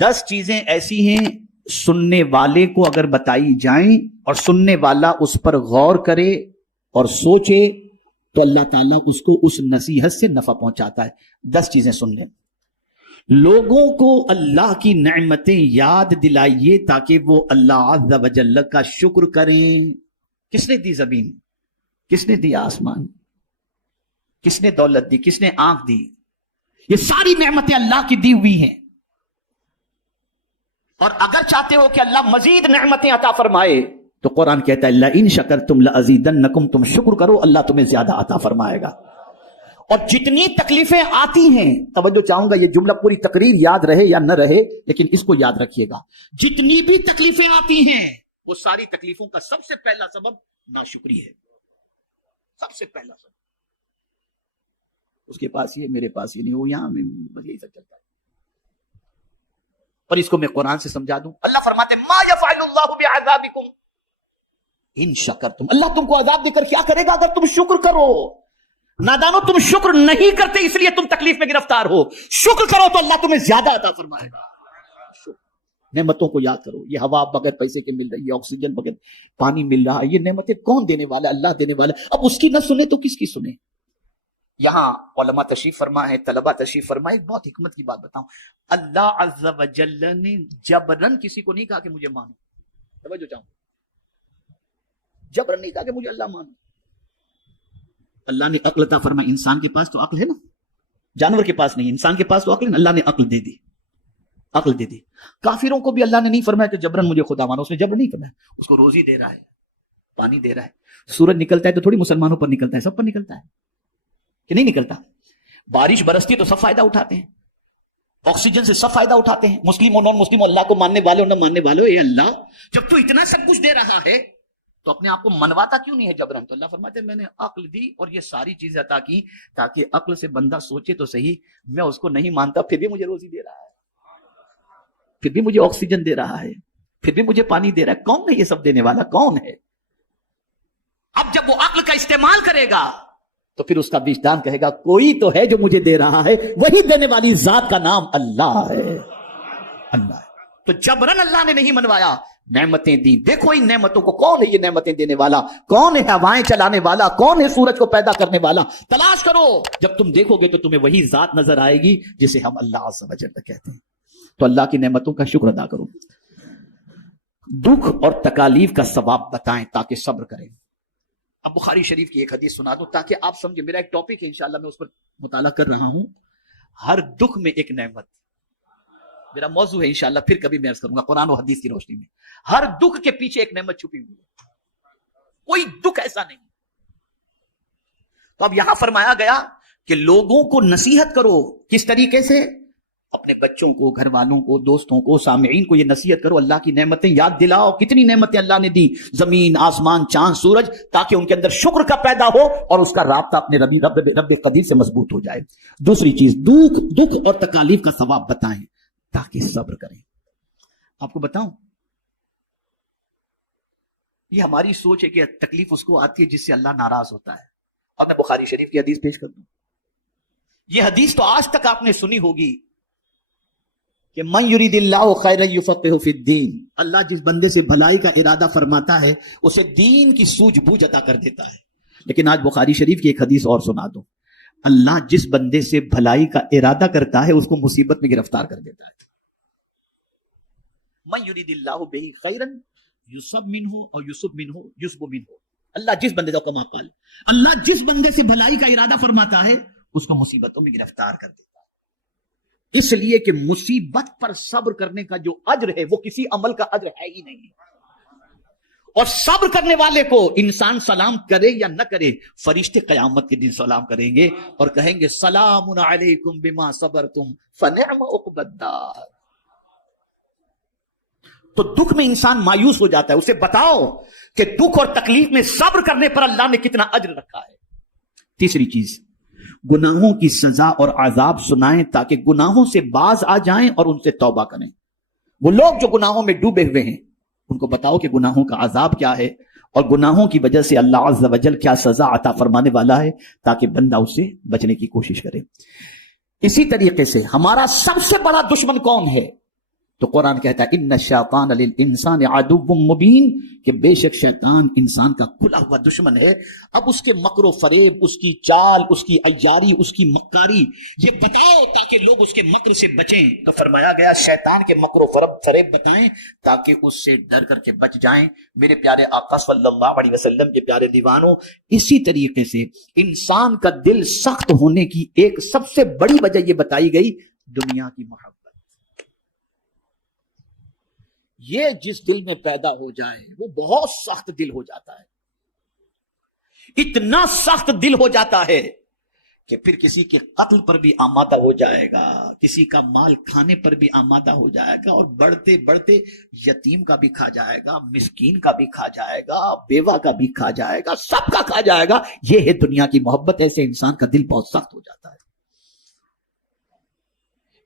10 چیزیں ایسی ہیں سننے والے کو اگر بتائی جائیں اور سننے والا اس پر غور کرے اور سوچے تو اللہ تعالیٰ اس کو اس نصیحت سے نفع پہنچاتا ہے. 10 چیزیں سن لیں. لوگوں کو اللہ کی نعمتیں یاد دلائیے تاکہ وہ اللہ عز و جل کا شکر کریں. کس نے دی زمین؟ کس نے دیا آسمان؟ کس نے دولت دی؟ کس نے آنکھ دی؟ یہ ساری نعمتیں اللہ کی دی ہوئی ہیں. اور اگر چاہتے ہو کہ اللہ مزید نعمتیں عطا فرمائے تو قرآن کہتا ہے لئن شکرتم لازیدنکم، تم شکر کرو اللہ تمہیں زیادہ عطا فرمائے گا. اور جتنی تکلیفیں آتی ہیں، توجہ چاہوں گا یہ جملہ پوری تقریر یاد رہے یا نہ رہے لیکن اس کو یاد رکھیے گا، جتنی بھی تکلیفیں آتی ہیں وہ ساری تکلیفوں کا سب سے پہلا سبب ناشکری ہے. سب سے پہلا سبب. اس کے پاس یہ، میرے پاس یہ نہیں، وہ یہاں میں بس یہی سب چلتا ہے. اور اس کو میں قرآن سے سمجھا دوں. اللہ فرماتے ہیں ما یفعل اللہ بعذابکم ان شکرتم، اللہ تم کو عذاب دے کر کیا کرے گا اگر تم شکر کرو. نادانو، تم شکر نہیں کرتے اس لیے تم تکلیف میں گرفتار ہو. شکر کرو تو اللہ تمہیں زیادہ عطا فرمائے گا. نعمتوں کو یاد کرو. یہ ہوا بغیر پیسے کے مل رہی ہے، آکسیجن بغیر پانی مل رہا ہے، یہ نعمتیں کون دینے والا؟ اللہ دینے والا. اب اس کی نہ سنے تو کس کی سنے؟ یہاں علماء تشریف فرما ہے، طلباء تشریف فرما. ایک بہت حکمت کی بات بتاؤں، اللہ عز و جل نے جبرن کسی کو نہیں کہا کہ مجھے مانو. توجہ چاہوں، جبرن نہیں کہا کہ مجھے اللہ مانو. اللہ نے عقل عطا فرمائی. انسان کے پاس تو عقل ہے نا، جانور کے پاس نہیں، انسان کے پاس تو عقل ہے. اللہ نے عقل دے دی، عقل دے دی. کافروں کو بھی اللہ نے نہیں فرمایا کہ جبرن مجھے خدا مانو. اس نے جبرن نہیں فرمایا، اس کو روزی دے رہا ہے، پانی دے رہا ہے. سورج نکلتا ہے تو تھوڑی مسلمانوں پر نکلتا ہے، سب پر نکلتا ہے کہ نہیں نکلتا؟ بارش برستی تو سب فائدہ اٹھاتے ہیں، آکسیجن سے سب فائدہ اٹھاتے ہیں، مسلم اور نان مسلم، اللہ کو ماننے والے اور نہ ماننے والے. اے اللہ، جب تو اتنا سب کچھ دے رہا ہے تو اپنے آپ کو منواتا کیوں نہیں ہے جبرن؟ تو اللہ فرماتے ہیں میں نے عقل دی اور یہ ساری چیزیں عطا کی تاکہ عقل سے بندہ سوچے تو صحیح، میں اس کو نہیں مانتا پھر بھی مجھے روزی دے رہا ہے، پھر بھی مجھے آکسیجن دے رہا ہے، پھر بھی مجھے پانی دے رہا ہے. کون ہے یہ سب دینے والا؟ کون ہے؟ اب جب وہ عقل کا استعمال کرے گا تو پھر اس کا وجدان کہے گا کوئی تو ہے جو مجھے دے رہا ہے، وہی دینے والی ذات کا نام اللہ ہے. اللہ ہے. تو جبرن اللہ نے نہیں منوایا، نعمتیں دی. دیکھو ان نعمتوں کو، کون ہے یہ نعمتیں دینے والا؟ کون ہے ہوائیں چلانے والا؟ کون ہے سورج کو پیدا کرنے والا؟ تلاش کرو. جب تم دیکھو گے تو تمہیں وہی ذات نظر آئے گی جسے ہم اللہ عز و جل کہتے ہیں. تو اللہ کی نعمتوں کا شکر ادا کرو. دکھ اور تکالیف کا ثواب بتائیں تاکہ صبر کریں. اب بخاری شریف کی ایک حدیث سنا دوں تاکہ آپ سمجھیں. میرا ایک ٹاپک ہے انشاءاللہ، میں اس پر مطالعہ کر رہا ہوں. ہر دکھ میں ایک نعمت، میرا موضوع ہے انشاءاللہ، پھر کبھی میں عرض کروں گا قرآن و حدیث کی روشنی میں. ہر دکھ کے پیچھے ایک نعمت چھپی ہوئی ہے، کوئی دکھ ایسا نہیں. تو اب یہاں فرمایا گیا کہ لوگوں کو نصیحت کرو. کس طریقے سے؟ اپنے بچوں کو، گھر والوں کو، دوستوں کو، سامعین کو یہ نصیحت کرو، اللہ کی نعمتیں یاد دلاؤ. کتنی نعمتیں اللہ نے دی، زمین، آسمان، چاند، سورج، تاکہ ان کے اندر شکر کا پیدا ہو اور اس کا رابطہ اپنے رب قدیر سے مضبوط ہو جائے. دوسری چیز، دکھ اور تکالیف کا ثواب بتائیں تاکہ صبر کریں. آپ کو بتاؤں، یہ ہماری سوچ ہے کہ تکلیف اس کو آتی ہے جس سے اللہ ناراض ہوتا ہے. اور میں بخاری شریف کی حدیث پیش کر دوں. یہ حدیث تو آج تک آپ نے سنی ہوگی کہ من یرید اللہ خیرا یفقہہ فی الدین، اللہ جس بندے سے بھلائی کا ارادہ فرماتا ہے اسے دین کی سوجھ بوجھ عطا کر دیتا ہے. لیکن آج بخاری شریف کی ایک حدیث اور سنا دو. اللہ جس بندے سے بھلائی کا ارادہ کرتا ہے اس کو مصیبت میں گرفتار کر دیتا ہے. من یرید اللہ بہ خیرا یصب منہ اور یصب منہ یصب منہ. اللہ جس بندے کا، کما قال، اللہ جس بندے سے بھلائی کا ارادہ فرماتا ہے اس کو مصیبتوں میں گرفتار کر دیتا ہے. اس لیے کہ مصیبت پر صبر کرنے کا جو اجر ہے وہ کسی عمل کا اجر ہے ہی نہیں. اور صبر کرنے والے کو انسان سلام کرے یا نہ کرے، فرشتے قیامت کے دن سلام کریں گے اور کہیں گے سلام علیکم بما صبرتم فنعم عقبی الدار. تو دکھ میں انسان مایوس ہو جاتا ہے، اسے بتاؤ کہ دکھ اور تکلیف میں صبر کرنے پر اللہ نے کتنا اجر رکھا ہے. تیسری چیز، گناہوں کی سزا اور عذاب سنائیں تاکہ گناہوں سے باز آ جائیں اور ان سے توبہ کریں. وہ لوگ جو گناہوں میں ڈوبے ہوئے ہیں ان کو بتاؤ کہ گناہوں کا عذاب کیا ہے اور گناہوں کی وجہ سے اللہ عز و جل کیا سزا عطا فرمانے والا ہے تاکہ بندہ اس سے بچنے کی کوشش کرے. اسی طریقے سے ہمارا سب سے بڑا دشمن کون ہے؟ تو قرآن کہتا ہے ان الشیطان للانسان عدو مبین کہ بے شک شیطان انسان کا کھلا ہوا دشمن ہے. اب اس کے مکر و فریب، اس کی چال، اس کی عیاری، اس کی مکاری یہ بتاؤ تاکہ لوگ اس کے مکر سے بچیں. تو فرمایا گیا شیطان کے مکر و فریب بتائیں تاکہ اس سے ڈر کر کے بچ جائیں. میرے پیارے آقا صلی اللہ علیہ وسلم کے پیارے دیوانوں، اسی طریقے سے انسان کا دل سخت ہونے کی ایک سب سے بڑی وجہ یہ بتائی گئی دنیا کی محبت. یہ جس دل میں پیدا ہو جائے وہ بہت سخت دل ہو جاتا ہے، اتنا سخت دل ہو جاتا ہے کہ پھر کسی کے قتل پر بھی آمادہ ہو جائے گا، کسی کا مال کھانے پر بھی آمادہ ہو جائے گا، اور بڑھتے بڑھتے یتیم کا بھی کھا جائے گا، مسکین کا بھی کھا جائے گا، بیوہ کا بھی کھا جائے گا، سب کا کھا جائے گا. یہ ہے دنیا کی محبت. ایسے انسان کا دل بہت سخت ہو جاتا ہے.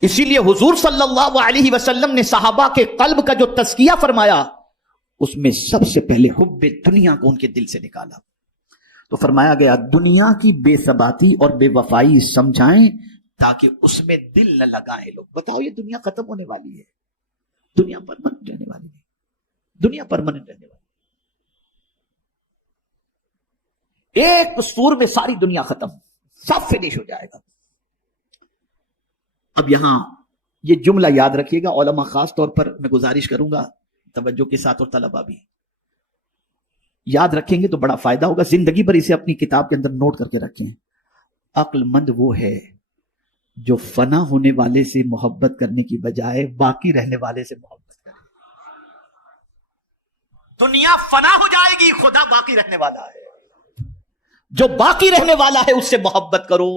اسی لیے حضور صلی اللہ علیہ وسلم نے صحابہ کے قلب کا جو تزکیہ فرمایا اس میں سب سے پہلے حب دنیا کو ان کے دل سے نکالا. تو فرمایا گیا دنیا کی بے ثباتی اور بے وفائی سمجھائیں تاکہ اس میں دل نہ لگائیں لوگ. بتاؤ یہ دنیا ختم ہونے والی ہے، دنیا پرماننٹ رہنے والی ہے، دنیا پرماننٹ رہنے والی ہے. ایک سور میں ساری دنیا ختم، سب فنش ہو جائے گا. اب یہاں یہ جملہ یاد رکھیے گا علماء، خاص طور پر میں گزارش کروں گا توجہ کے ساتھ، اور طلبہ بھی یاد رکھیں گے تو بڑا فائدہ ہوگا. زندگی بھر اسے اپنی کتاب کے اندر نوٹ کر کے رکھیں. عقل مند وہ ہے جو فنا ہونے والے سے محبت کرنے کی بجائے باقی رہنے والے سے محبت کرے. دنیا فنا ہو جائے گی، خدا باقی رہنے والا ہے. جو باقی رہنے والا ہے اس سے محبت کرو.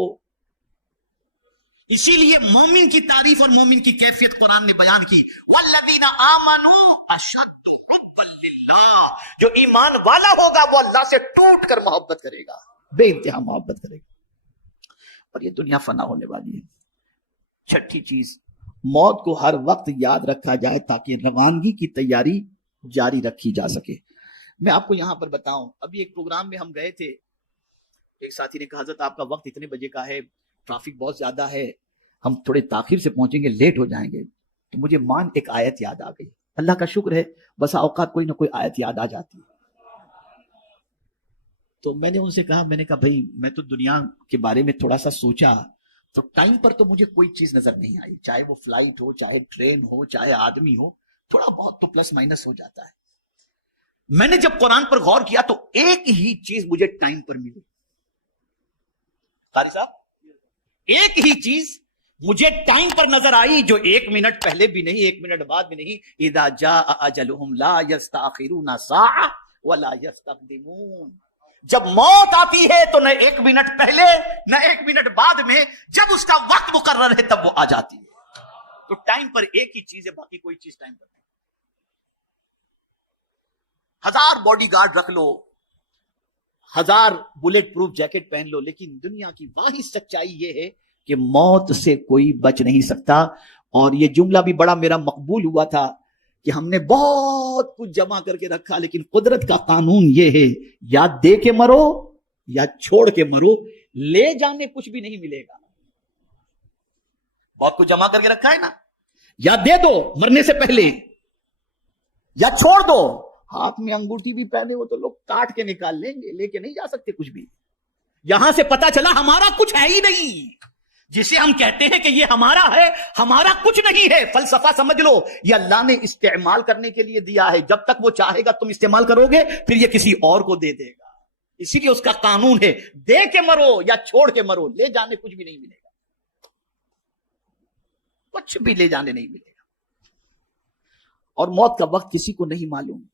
اسی لیے مومن کی تعریف اور مومن کی کیفیت قرآن نے بیان کی. والذین آمنوا اشد حبا للہ، جو ایمان والا ہوگا وہ اللہ سے ٹوٹ کر محبت کرے گا، بے انتہا محبت کرے گا. اور یہ دنیا فنا ہونے والی ہے. چھٹی چیز، موت کو ہر وقت یاد رکھا جائے تاکہ روانگی کی تیاری جاری رکھی جا سکے. میں آپ کو یہاں پر بتاؤں، ابھی ایک پروگرام میں ہم گئے تھے، ایک ساتھی نے کہا حضرت آپ کا وقت اتنے بجے کا ہے، ٹریفک بہت زیادہ ہے، ہم تھوڑے تاخیر سے پہنچیں گے، لیٹ ہو جائیں گے. تو مجھے ایک آیت یاد آ گئی. اللہ کا شکر ہے بسا اوقات کوئی نہ کوئی آیت یاد آ جاتی ہے. تو میں نے ان سے کہا، میں نے کہا بھائی میں تو دنیا کے بارے میں تھوڑا سا سوچا تو ٹائم پر تو مجھے کوئی چیز نظر نہیں آئی، چاہے وہ فلائٹ ہو، چاہے ٹرین ہو، چاہے آدمی ہو، تھوڑا بہت تو پلس مائنس ہو جاتا ہے. میں نے جب قرآن پر غور کیا تو ایک ہی چیز مجھے ٹائم پر ملی. قاری صاحب، ایک ہی چیز مجھے ٹائم پر نظر آئی جو 1 منٹ پہلے بھی نہیں، 1 منٹ بعد بھی نہیں. اذا جاء اجلهم لا يستأخرون ساعة ولا يستقدمون. جب موت آتی ہے تو نہ 1 منٹ پہلے نہ 1 منٹ بعد میں، جب اس کا وقت مقرر ہے تب وہ آ جاتی ہے. تو ٹائم پر ایک ہی چیز ہے، باقی کوئی چیز ٹائم پر نہیں. 1000 باڈی گارڈ رکھ لو، 1000 بلیٹ پروف جیکٹ پہن لو، لیکن دنیا کی واحد سچائی یہ ہے کہ موت سے کوئی بچ نہیں سکتا. اور یہ جملہ بھی بڑا میرا مقبول ہوا تھا کہ ہم نے بہت کچھ جمع کر کے رکھا، لیکن قدرت کا قانون یہ ہے یا دے کے مرو یا چھوڑ کے مرو، لے جانے کچھ بھی نہیں ملے گا. بہت کچھ جمع کر کے رکھا ہے نا، یا دے دو مرنے سے پہلے یا چھوڑ دو. ہاتھ میں انگوٹھی بھی پہنے ہو تو لوگ کاٹ کے نکال لیں گے، لے کے نہیں جا سکتے کچھ بھی. یہاں سے پتا چلا ہمارا کچھ ہے ہی نہیں. جسے ہم کہتے ہیں کہ یہ ہمارا ہے، ہمارا کچھ نہیں ہے. فلسفہ سمجھ لو، یہ اللہ نے استعمال کرنے کے لیے دیا ہے. جب تک وہ چاہے گا تم استعمال کرو گے، پھر یہ کسی اور کو دے دے گا. اسی لیے اس کا قانون ہے دے کے مرو یا چھوڑ کے مرو، لے جانے کچھ بھی نہیں ملے گا، کچھ بھی لے جانے نہیں ملے گا. اور موت کا وقت کسی کو نہیں معلوم.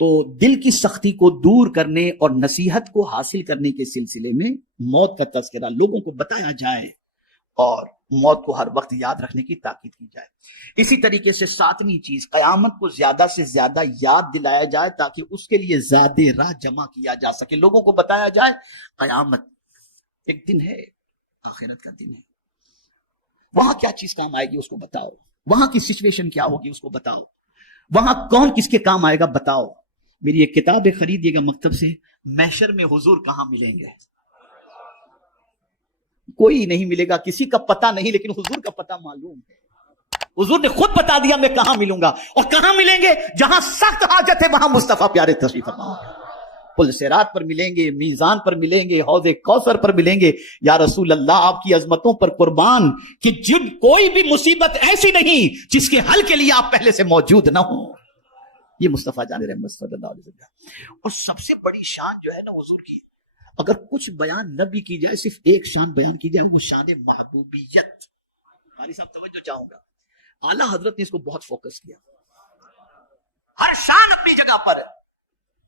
تو دل کی سختی کو دور کرنے اور نصیحت کو حاصل کرنے کے سلسلے میں موت کا تذکرہ لوگوں کو بتایا جائے اور موت کو ہر وقت یاد رکھنے کی تاکید کی جائے. اسی طریقے سے 7ویں چیز، قیامت کو زیادہ سے زیادہ یاد دلایا جائے تاکہ اس کے لیے زیادہ راہ جمع کیا جا سکے. لوگوں کو بتایا جائے قیامت ایک دن ہے، آخرت کا دن ہے، وہاں کیا چیز کام آئے گی اس کو بتاؤ، وہاں کی سچویشن کیا ہوگی اس کو بتاؤ، وہاں کون کس کے کام آئے گا بتاؤ. میری ایک کتاب خریدیے گا مکتب سے، محشر میں حضور کہاں ملیں گے. کوئی نہیں ملے گا، کسی کا پتہ نہیں، لیکن حضور کا پتہ معلوم ہے. حضور نے خود بتا دیا میں کہاں ملوں گا، اور کہاں ملیں گے؟ جہاں سخت حاجت ہے وہاں مصطفیٰ پیارے تشریف فرما گے۔ پل صراط پر ملیں گے، میزان پر ملیں گے، حوض کوثر پر ملیں گے۔ یا رسول اللہ آپ کی عظمتوں پر قربان کہ جن کوئی بھی مصیبت ایسی نہیں جس کے حل کے لیے آپ پہلے سے موجود نہ ہوں۔ یہ مصطفیٰ جان رحمت صلی اللہ علیہ وسلم۔ اور سب سے بڑی شان جو ہے نا حضور کی، اگر کچھ بیان نہ بھی کی جائے، صرف ایک شان بیان کی جائے، وہ شان محبوبیت۔ ہماری صاحب توجہ چاہوں گا، اعلیٰ حضرت نے اس کو بہت فوکس کیا، ہر شان اپنی جگہ پر،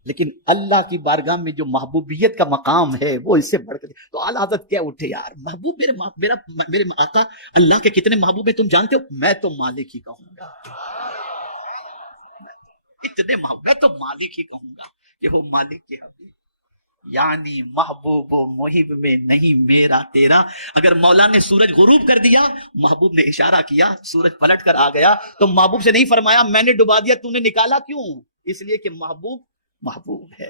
لیکن اللہ کی بارگاہ میں جو محبوبیت کا مقام ہے وہ اس سے بڑھ کر، تو اعلیٰ حضرت کیا اٹھے یار، محبوب میرے آقا اللہ کے کتنے محبوب ہیں تم جانتے ہو؟ میں تو مالک ہی کہوں گا، اتنے محبوب، میں تو مالک ہی کہوں گا کہ وہ مالک کے حبیب، یعنی محبوب و محب میں نہیں میرا تیرا۔ اگر مولا نے سورج غروب کر دیا، محبوب نے اشارہ کیا، سورج پلٹ کر آ گیا، تو محبوب سے نہیں فرمایا میں نے ڈبا دیا تو نے نکالا کیوں؟ اس لیے کہ محبوب محبوب ہے،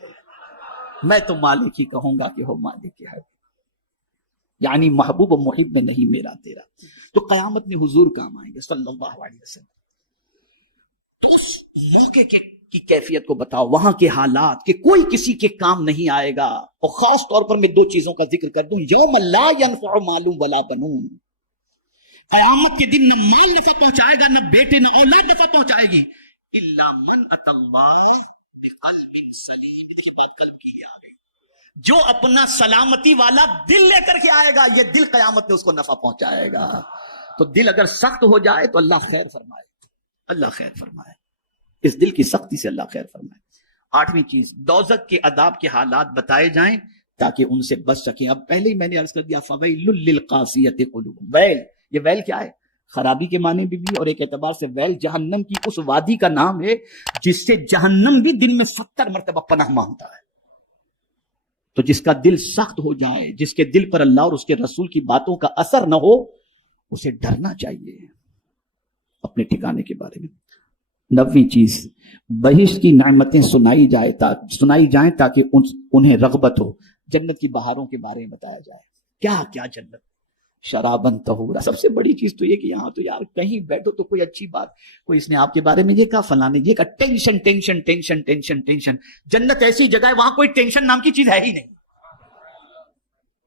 میں تو مالک ہی کہوں گا کہ وہ مالک ہے، یعنی محبوب و محب میں نہیں میرا تیرا۔ تو قیامت میں حضور کام آئیں گے صلی اللہ علیہ وسلم۔ تو اس موقع کی کیفیت کو بتاؤ، وہاں کے حالات کہ کوئی کسی کے کام نہیں آئے گا۔ اور خاص طور پر میں دو چیزوں کا ذکر کر دوں، یوم لا ينفع مال ولا بنون، قیامت کے دن نہ مال نفع پہنچائے گا، نہ بیٹے نہ اولاد نفع پہنچائے گی، الا من اتى الله بقلب سلیم۔ دیکھیے بات قلب کی آ گئی، جو اپنا سلامتی والا دل لے کر کے آئے گا، یہ دل قیامت میں اس کو نفع پہنچائے گا۔ تو دل اگر سخت ہو جائے تو اللہ خیر فرمائے، اللہ خیر فرمائے، اس دل کی سختی سے اللہ خیر فرمائے۔ آٹھویں چیز، دوزخ کے عذاب کے حالات بتائے جائیں تاکہ ان سے بچ سکیں۔ اب پہلے ہی میں نے عرض کر دیا فویل للقاسیۃ قلوبہم، ویل، یہ ویل کیا ہے؟ خرابی کے معنی بھی، اور ایک اعتبار سے ویل جہنم کی اس وادی کا نام ہے جس سے جہنم بھی دن میں 70 مرتبہ پناہ مانگتا ہے۔ تو جس کا دل سخت ہو جائے، جس کے دل پر اللہ اور اس کے رسول کی باتوں کا اثر نہ ہو، اسے ڈرنا چاہیے اپنے ٹھکانے کے بارے میں۔ 9ویں چیز، بہشت کی نعمتیں سنائی جائیں تاکہ انہیں رغبت ہو۔ جنت کی بہاروں کے بارے میں بتایا جائے، کیا کیا جنت، شرابن طہورا۔ سب سے بڑی چیز تو یہ کہ یہاں تو یار کہیں بیٹھو تو کوئی اچھی بات، کوئی اس نے آپ کے بارے میں یہ کہا، فلاں نے یہ کہا، tension tension tension tension tension. جنت ایسی جگہ ہے وہاں کوئی ٹینشن نام کی چیز ہے ہی نہیں،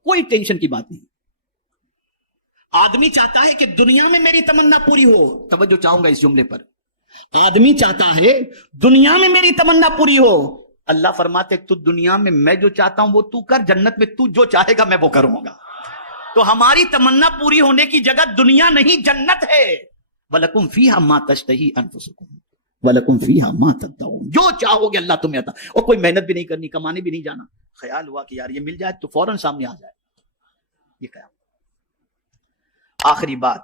کوئی ٹینشن کی بات نہیں۔ آدمی چاہتا ہے کہ دنیا میں میری تمنا پوری ہو، توجہ چاہوں گا اس جملے پر، آدمی چاہتا ہے دنیا میں میری تمنا پوری ہو۔ اللہ فرماتے تو دنیا میں جو چاہتا ہوں وہ تو کر، جنت میں تو جو چاہے گا میں وہ کروں گا۔ تو ہماری تمنا پوری ہونے کی جگہ دنیا نہیں جنت ہے۔ وَلَكُمْ فِيهَا مَا تَشْتَهِي أَنفُسُكُمْ وَلَكُمْ فِيهَا مَا تَدَّعُونَ، جو چاہو گے اللہ تمہیں عطا، اور کوئی محنت بھی نہیں کرنی، کمانے بھی نہیں جانا، خیال ہوا کہ یار یہ مل جائے تو فوراً سامنے آ جائے، یہ قیامت۔ آخری بات،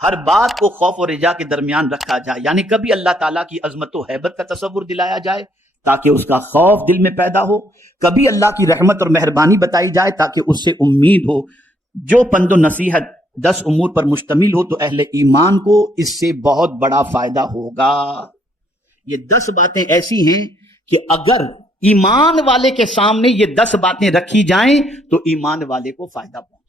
ہر بات کو خوف و رجا کے درمیان رکھا جائے، یعنی کبھی اللہ تعالیٰ کی عظمت و ہیبت کا تصور دلایا جائے تاکہ اس کا خوف دل میں پیدا ہو، کبھی اللہ کی رحمت اور مہربانی بتائی جائے تاکہ اس سے امید ہو۔ جو پند و نصیحت 10 امور پر مشتمل ہو تو اہل ایمان کو اس سے بہت بڑا فائدہ ہوگا۔ یہ 10 باتیں ایسی ہیں کہ اگر ایمان والے کے سامنے یہ 10 باتیں رکھی جائیں تو ایمان والے کو فائدہ پہنچے۔